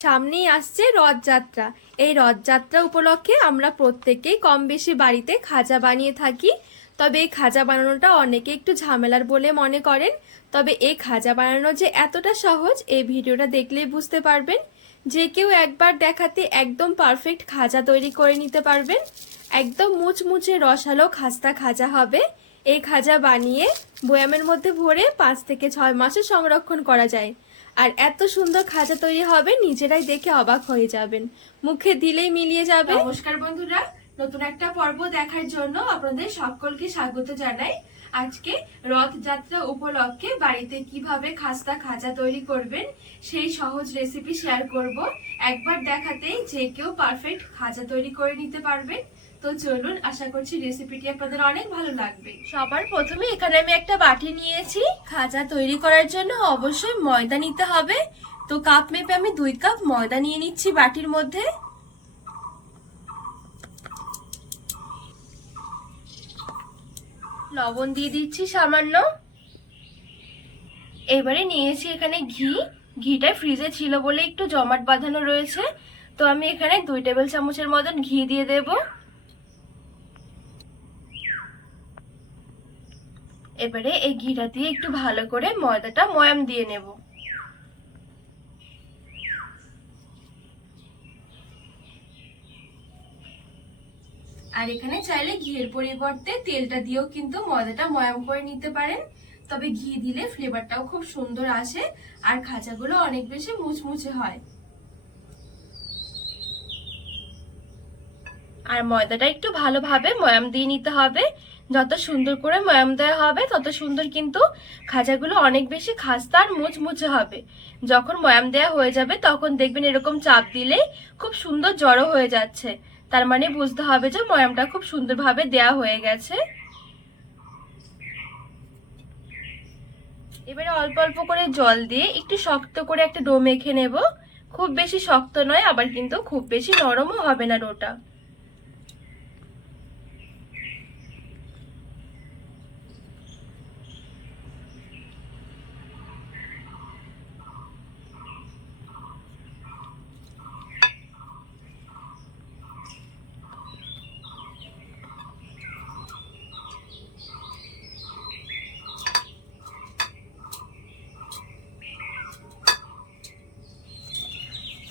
সামনেই আসছে রথযাত্রা। এই রথযাত্রা উপলক্ষে আমরা প্রত্যেকেই কম বেশি বাড়িতে খাজা বানিয়ে থাকি। তবে এই খাজা বানানোটা অনেকে একটু ঝামেলার বলে মনে করেন। তবে এই খাজা বানানো যে এতটা সহজ, এই ভিডিওটা দেখলেই বুঝতে পারবেন। যে কেউ একবার দেখাতে একদম পারফেক্ট খাজা তৈরি করে নিতে পারবেন। একদম মুচমুচে রসালো খাস্তা খাজা হবে। এই খাজা বানিয়ে বয়ামের মধ্যে ভরে 5 থেকে 6 মাসে সংরক্ষণ করা যায়। আর এত সুন্দর খাজা তৈরি হবে, নিজেরাই দেখে অবাক হয়ে যাবেন, মুখে দিলেই মিলিয়ে যাবে। নমস্কার বন্ধুরা, নতুন একটা পর্ব দেখার জন্য আপনাদের সকলকে স্বাগত জানাই। আজকে রথযাত্রা উপলক্ষে বাড়িতে কিভাবে খাস্তা খাজা তৈরি করবেন সেই সহজ রেসিপি শেয়ার করব। একবার দেখাতেই যে কেউ পারফেক্ট খাজা তৈরি করে নিতে পারবেন। তো চলুন, আশা করছি রেসিপিটি আপনাদের অনেক ভালো লাগবে। সবার প্রথমে এখানে আমি একটা বাটি নিয়েছি। খাজা তৈরি করার জন্য অবশ্যই ময়দা নিতে হবে। তো কাপ মেপে আমি 2 কাপ ময়দা নিয়ে নিচ্ছি বাটির মধ্যে। লবণ দিয়ে দিচ্ছি সামান্য। এবারে নিয়েছি এখানে ঘি। ঘিটা ফ্রিজে ছিল বলে একটু জমাট বাঁধানো রয়েছে। তো আমি এখানে 2 টেবিল চামচের মতন ঘি দিয়ে দেবো। এবারে এই ঘিটা দিয়ে একটু ভালো করে ময়দাটা ময়াম দিয়ে নেব। আর এখানে চাইলে ঘিয়ের পরিবর্তে তেলটা দিয়েও কিন্তু ময়দাটা ময়াম করে নিতে পারেন। তবে ঘি দিলে ফ্লেভারটাও খুব সুন্দর আসে আর খাজাগুলো অনেক বেশি মুচমুচে হয়। আর ময়দাটা একটু ভালোভাবে ময়াম দিয়ে নিতে হবে। যত সুন্দর করে ময়াম দেওয়া হবে তত সুন্দর কিন্তু খাজাগুলো অনেক বেশি খাস্তা আর মুচমুচে হবে। যখন ময়াম দেওয়া হয়ে যাবে তখন দেখবেন এরকম চাপ দিলে খুব সুন্দর জড়ো হয়ে যাচ্ছে, তার মানে বুঝতে হবে যে ময়ামটা খুব সুন্দরভাবে দেওয়া হয়ে গেছে। এবারে অল্প অল্প করে জল দিয়ে একটু শক্ত করে একটা ডো মেখে নেব। খুব বেশি শক্ত নয়, আবার কিন্তু খুব বেশি নরমও হবে না ডোটা।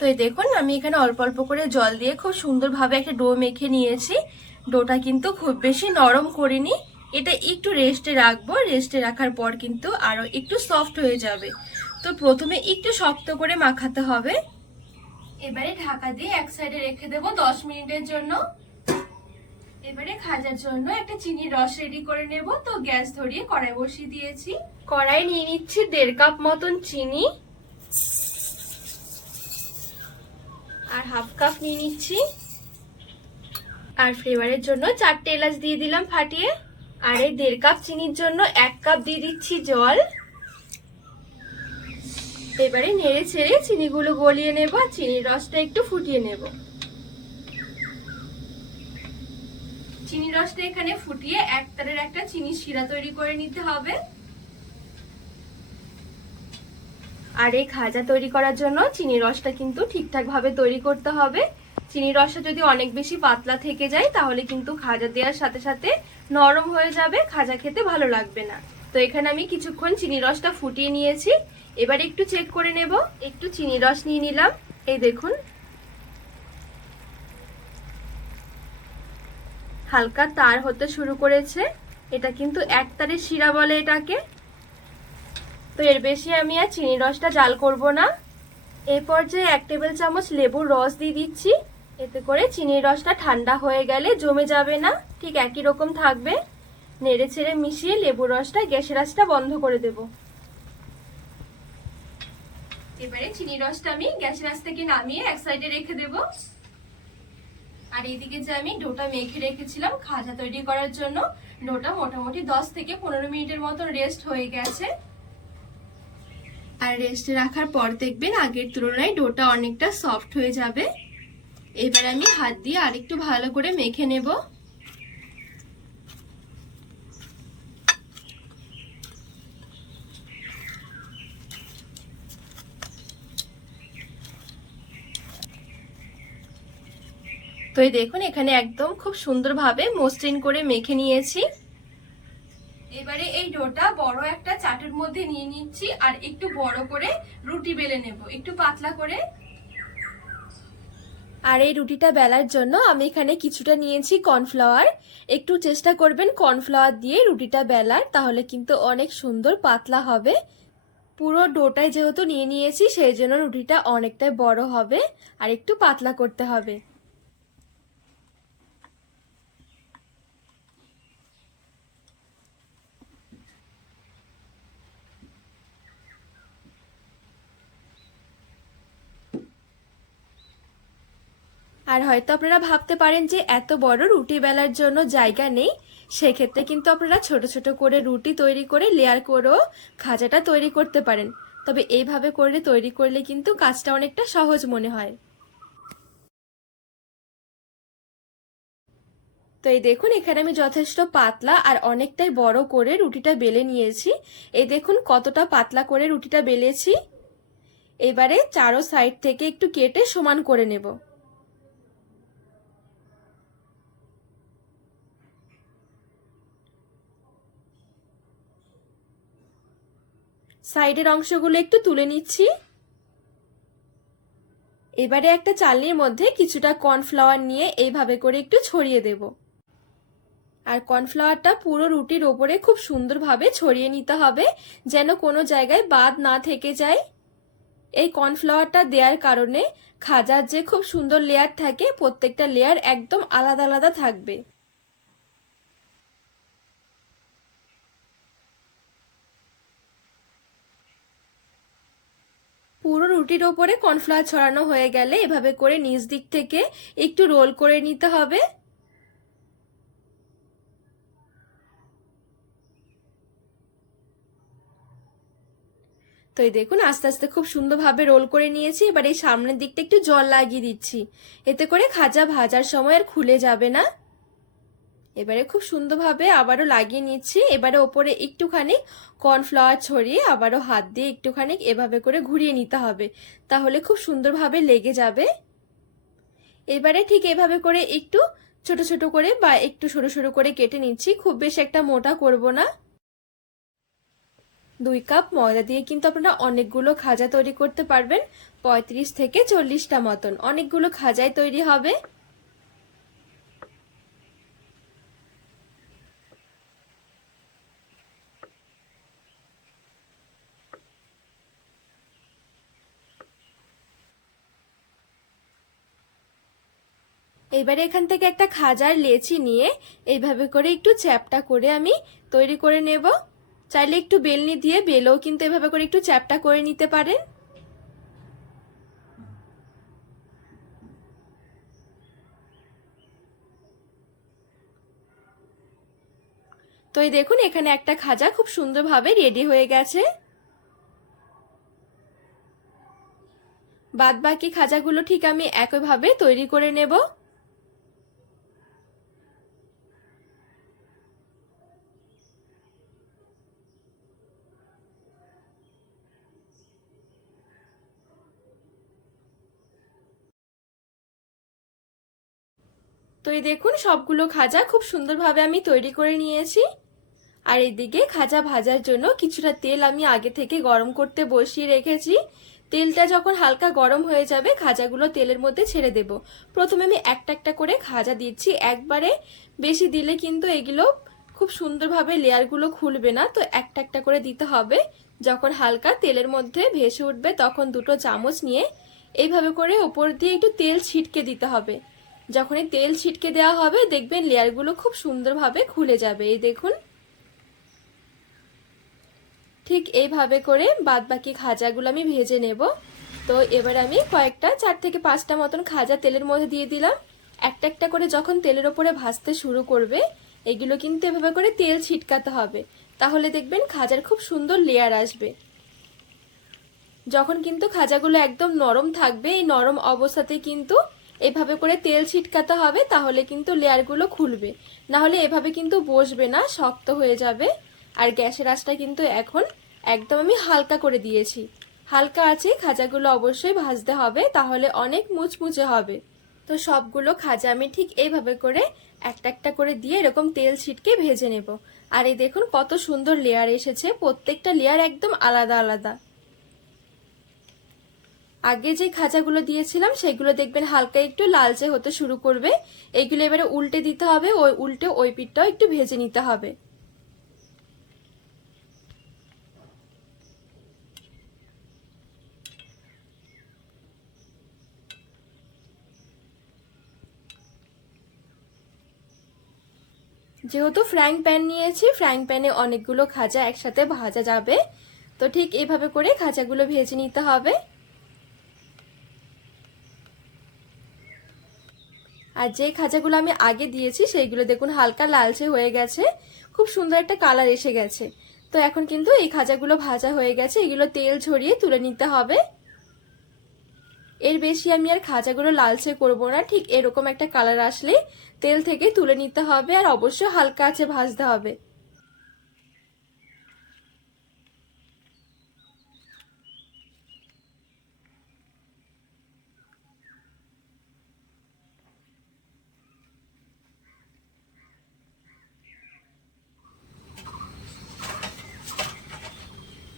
তো এই দেখুন, আমি এখানে অল্প অল্প করে জল দিয়ে খুব সুন্দরভাবে একটা ডো মেখে নিয়েছি। ডোটা কিন্তু খুব বেশি নরম করিনি, এটা একটু রেস্টে রাখবো। রেস্টে রাখার পর কিন্তু আরো একটু সফট হয়ে যাবে। তো প্রথমে একটু শক্ত করে মাখাতে হবে। এবারে ঢাকা দিয়ে এক সাইডে রেখে দেবো 10 মিনিটের জন্য। এবারে খাজার জন্য একটা চিনির রস রেডি করে নেব। তো গ্যাস ধরিয়ে কড়াই বসিয়ে দিয়েছি। কড়াই নিয়ে নিচ্ছি 1.5 কাপ মতন চিনি আর 1/2 কাপ নিয়ে নিচ্ছি। আর ফ্লেভারের জন্য 4টে এলাচ দিয়ে দিলাম ফাটিয়ে। আর এই 1.5 কাপ চিনির জন্য 1 কাপ দিয়ে দিচ্ছি জল। এবারে নেড়ে ছেড়ে চিনিগুলো গলিয়ে নেব আর চিনির রসটা একটু ফুটিয়ে নেব। চিনির রসটা এখানে ফুটিয়ে একটারের একটা চিনি শিরা তৈরি করে নিতে হবে। আর এই খাজা তৈরি করার জন্য চিনির রসটা কিন্তু ঠিকঠাক ভাবে তৈরি করতে হবে। চিনির রসটা যদি অনেক বেশি পাতলা থেকে যায় তাহলে কিন্তু খাজা দেওয়ার সাথে সাথে নরম হয়ে যাবে, খাজা খেতে ভালো লাগবে না। তো এখানে আমি কিছুক্ষণ চিনির রসটা ফুটিয়ে নিয়েছি। এবার একটু চেক করে নেব। একটু চিনির রস নিয়ে নিলাম। এই দেখুন, হালকা তার হতে শুরু করেছে। এটা কিন্তু একতারের শিরা বলে এটাকে। তো এর বেশি আমি আর চিনির রসটা জাল করব না। এই পর্যায়ে 1 টেবিল চামচ লেবুর রস দিয়ে দিচ্ছি। এতে করে চিনির রসটা ঠান্ডা হয়ে গেলে জমে যাবে না, ঠিক একই রকম থাকবে। নেড়ে ছেড়ে মিশিয়ে লেবুর রসটা গ্যাসের আঁচটা বন্ধ করে দেব। এবারে চিনির রসটা আমি গ্যাসের আঁচ থেকে নামিয়ে এক সাইডে রেখে দেব। আর এইদিকে যে আমি ডোটা মেখে রেখেছিলাম খাজা তৈরি করার জন্য, ডোটা মোটামুটি 10 থেকে 15 মিনিটের মতো রেস্ট হয়ে গেছে। আর রেস্টে রাখার পর দেখবেন আগের তুলনায় ডোটা অনেকটা সফট হয়ে যাবে। এবার আমি হাত দিয়ে আরেকটু ভালো করে মেখে নেব। এই দেখুন এখানে একদম খুব সুন্দরভাবে মসৃণ করে মেখে নিয়েছি। এবারে এই ডোটা বড় একটা চাটুর মধ্যে নিয়ে নিচ্ছি আর একটু বড় করে রুটি বেলে নেব, একটু পাতলা করে। আর এই রুটিটা বেলার জন্য আমি এখানে কিছুটা নিয়েছি কর্নফ্লাওয়ার। একটু চেষ্টা করবেন কর্নফ্লাওয়ার দিয়ে রুটিটা বেলার, তাহলে কিন্তু অনেক সুন্দর পাতলা হবে। পুরো ডোটাই যেহেতু নিয়ে নিয়েছি সেই জন্য রুটিটা অনেকটাই বড় হবে আর একটু পাতলা করতে হবে। আর হয়তো আপনারা ভাবতে পারেন যে এত বড় রুটি বেলার জন্য জায়গা নেই, সেক্ষেত্রে কিন্তু আপনারা ছোট ছোট করে রুটি তৈরি করে লেয়ার করেও খাজাটা তৈরি করতে পারেন। তবে এইভাবে করে তৈরি করলে কিন্তু কাজটা অনেকটা সহজ মনে হয়। তো এই দেখুন এখানে আমি যথেষ্ট পাতলা আর অনেকটাই বড় করে রুটিটা বেলে নিয়েছি। এই দেখুন কতটা পাতলা করে রুটিটা বেলেছি। এবারে চারো সাইড থেকে একটু কেটে সমান করে নেব। সাইডের অংশগুলো একটু তুলে নিচ্ছি। এবারে একটা চালনির মধ্যে কিছুটা কর্নফ্লাওয়ার নিয়ে এইভাবে করে একটু ছড়িয়ে দেব। আর কর্নফ্লাওয়ারটা পুরো রুটির ওপরে খুব সুন্দরভাবে ছড়িয়ে নিতে হবে, যেন কোনো জায়গায় বাদ না থেকে যায়। এই কর্নফ্লাওয়ারটা দেওয়ার কারণে খাজার যে খুব সুন্দর লেয়ার থাকে, প্রত্যেকটা লেয়ার একদম আলাদা আলাদা থাকবে। পুরো রুটির ওপরে কর্নফ্লাওয়ার ছড়ানো হয়ে গেলে এভাবে করে নিচ দিক থেকে একটু রোল করে নিতে হবে। তো এই দেখুন আস্তে আস্তে খুব সুন্দরভাবে রোল করে নিয়েছি। এবার এই সামনের দিকটা একটু জল লাগিয়ে দিচ্ছি, এতে করে খাজা ভাজার সময় আর খুলে যাবে না। এবারে খুব সুন্দরভাবে আবারও লাগিয়ে নিচ্ছি। এবারে ওপরে একটুখানি কর্নফ্লাওয়ার ছড়িয়ে আবারও হাত দিয়ে একটুখানি এভাবে করে ঘুরিয়ে নিতে হবে, তাহলে খুব সুন্দরভাবে লেগে যাবে। এবারে ঠিক এভাবে করে একটু ছোট ছোট করে বা একটু সরু সরু করে কেটে নিচ্ছি, খুব বেশি একটা মোটা করব না। 2 কাপ ময়দা দিয়ে কিন্তু আপনারা অনেকগুলো খাজা তৈরি করতে পারবেন, 35 থেকে 40টা মতন অনেকগুলো খাজাই তৈরি হবে। এবারে এখান থেকে একটা খাজার লেচি নিয়ে এইভাবে করে একটু চ্যাপটা করে আমি তৈরি করে নেব। চাইলে একটু বেলনি দিয়ে বেলেও কিন্তু এভাবে করে একটু চ্যাপটা করে নিতে পারেন। তো এই দেখুন এখানে একটা খাজা খুব সুন্দরভাবে রেডি হয়ে গেছে। বাদ বাকি খাজাগুলো ঠিক আমি একইভাবে তৈরি করে নেব। তো এই দেখুন সবগুলো খাজা খুব সুন্দরভাবে আমি তৈরি করে নিয়েছি। আর এদিকে খাজা ভাজার জন্য কিছুটা তেল আমি আগে থেকে গরম করতে বসিয়ে রেখেছি। তেলটা যখন হালকা গরম হয়ে যাবে খাজাগুলো তেলের মধ্যে ছেড়ে দেব। প্রথমে আমি একটা একটা করে খাজা দিচ্ছি, একবারে বেশি দিলে কিন্তু এগুলো খুব সুন্দরভাবে লেয়ারগুলো খুলবে না, তো একটা একটা করে দিতে হবে। যখন হালকা তেলের মধ্যে ভেসে উঠবে তখন 2টো চামচ নিয়ে এইভাবে করে ওপর দিয়ে একটু তেল ছিটকে দিতে হবে। যখনই তেল ছিটকে দেওয়া হবে দেখবেন লেয়ারগুলো খুব সুন্দরভাবে খুলে যাবে। এই দেখুন ঠিক এইভাবে করে বাদবাকি খাজাগুলো আমি ভেজে নেব। তো এবার আমি কয়েকটা 4 থেকে 5টা মতন খাজা তেলের মধ্যে দিয়ে দিলাম। একটা একটা করে যখন তেলের ওপরে ভাজতে শুরু করবে এগুলো কিন্তু এভাবে করে তেল ছিটকাতে হবে, তাহলে দেখবেন খাজার খুব সুন্দর লেয়ার আসবে। যখন কিন্তু খাজাগুলো একদম নরম থাকবে এই নরম অবস্থাতে কিন্তু এভাবে করে তেল ছিটকাতে হবে, তাহলে কিন্তু লেয়ারগুলো খুলবে, না হলে এভাবে কিন্তু বসবে না, শক্ত হয়ে যাবে। আর গ্যাসের আঁচটা কিন্তু এখন একদম আমি হালকা করে দিয়েছি। হালকা আছে খাজাগুলো অবশ্যই ভাজতে হবে, তাহলে অনেক মুচমুচে হবে। তো সবগুলো খাজা আমি ঠিক এইভাবে করে একটা একটা করে দিয়ে এরকম তেল ছিটকে ভেজে নেব। আর এই দেখুন কত সুন্দর লেয়ার এসেছে, প্রত্যেকটা লেয়ার একদম আলাদা আলাদা। আগে যে খাজাগুলো দিয়েছিলাম সেগুলো দেখবেন হালকা একটু লালচে হতে শুরু করবে, এইগুলো এবারে উল্টে দিতে হবে, ওই উল্টে ওই পিঠটাও একটু ভেজে নিতে হবে। যেহেতু ফ্রাইং প্যান নিয়েছি, ফ্রাইং প্যানে অনেকগুলো খাজা একসাথে ভাজা যাবে, তো ঠিক এইভাবে করে খাজাগুলো ভেজে নিতে হবে। আর যে খাজাগুলো আমি আগে দিয়েছি সেইগুলো দেখুন হালকা লালচে হয়ে গেছে, খুব সুন্দর একটা কালার এসে গেছে। তো এখন কিন্তু এই খাজাগুলো ভাজা হয়ে গেছে, এগুলো তেল ঝরিয়ে তুলে নিতে হবে। এর বেশি আমি আর খাজাগুলো লালচে করব না, ঠিক এরকম একটা কালার আসলে তেল থেকে তুলে নিতে হবে, আর অবশ্যই হালকা আঁচে ভাজতে হবে।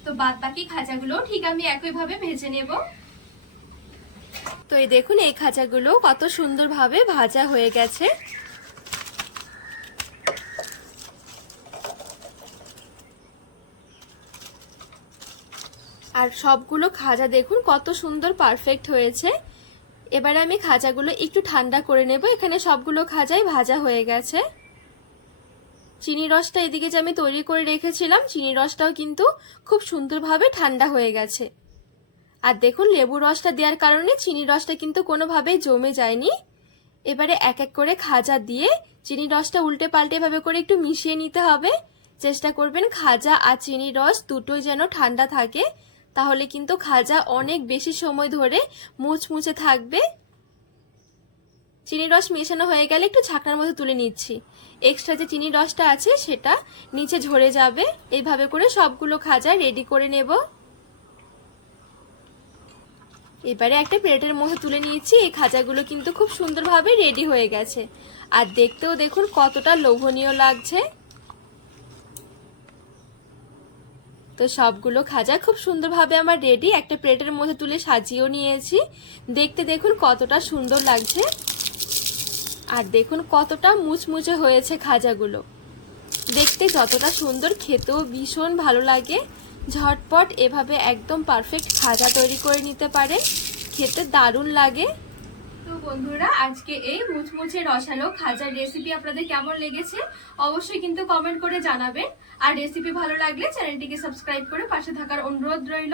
তো বাদ বাকি খাজাগুলো ঠিক আমি একইভাবে ভেজে নেব। তো এই দেখুন এই খাজাগুলো কত সুন্দরভাবে ভাজা হয়ে গেছে। আর সবগুলো খাজা দেখুন কত সুন্দর পারফেক্ট হয়েছে। এবারে আমি খাজাগুলো একটু ঠান্ডা করে নেব। এখানে সবগুলো খাজাই ভাজা হয়ে গেছে। চিনি রসটা এদিকে যে আমি তৈরি করে রেখেছিলাম, চিনি রসটাও কিন্তু খুব সুন্দরভাবে ঠান্ডা হয়ে গেছে। আর দেখুন লেবু রসটা দেওয়ার কারণে চিনি রসটা কিন্তু কোনোভাবেই জমে যায়নি। এবারে এক এক করে খাজা দিয়ে চিনি রসটা উল্টে পাল্টে এভাবে করে একটু মিশিয়ে নিতে হবে। চেষ্টা করবেন খাজা আর চিনি রস দুটোই যেন ঠান্ডা থাকে, তাহলে কিন্তু খাজা অনেক বেশি সময় ধরে মুচমুচে থাকবে। চিনি রস মেশানো হয়ে গেলে একটু ছাকনার মধ্যে তুলে নিচ্ছি, এক্সট্রা যে চিনি রসটা আছে সেটা নিচে ঝরে যাবে। এইভাবে করে সবগুলো খাজা রেডি করে নেব। এবারে একটা প্লেটের মধ্যে তুলে নিয়েছি। এই খাজাগুলো কিন্তু খুব সুন্দরভাবে রেডি হয়ে গেছে, আর দেখতেও দেখুন কতটা লোভনীয় লাগছে। তো সবগুলো খাজা খুব সুন্দরভাবে আমার রেডি, একটা প্লেটের মধ্যে তুলে সাজিয়েও নিয়েছি। দেখতে দেখুন কতটা সুন্দর লাগছে, আর দেখুন কতটা মুচমুচে হয়েছে খাজাগুলো। দেখতে যতটা সুন্দর, খেতেও ভীষণ ভালো লাগে। ঝটপট এভাবে একদম পারফেক্ট খাজা তৈরি করে নিতে পারে, খেতে দারুণ লাগে। তো বন্ধুরা, আজকে এই মুচমুচে রসালো খাজার রেসিপি আপনাদের কেমন লেগেছে অবশ্যই কিন্তু কমেন্ট করে জানাবেন। আর রেসিপি ভালো লাগলে চ্যানেলটিকে সাবস্ক্রাইব করে পাশে থাকার অনুরোধ রইল।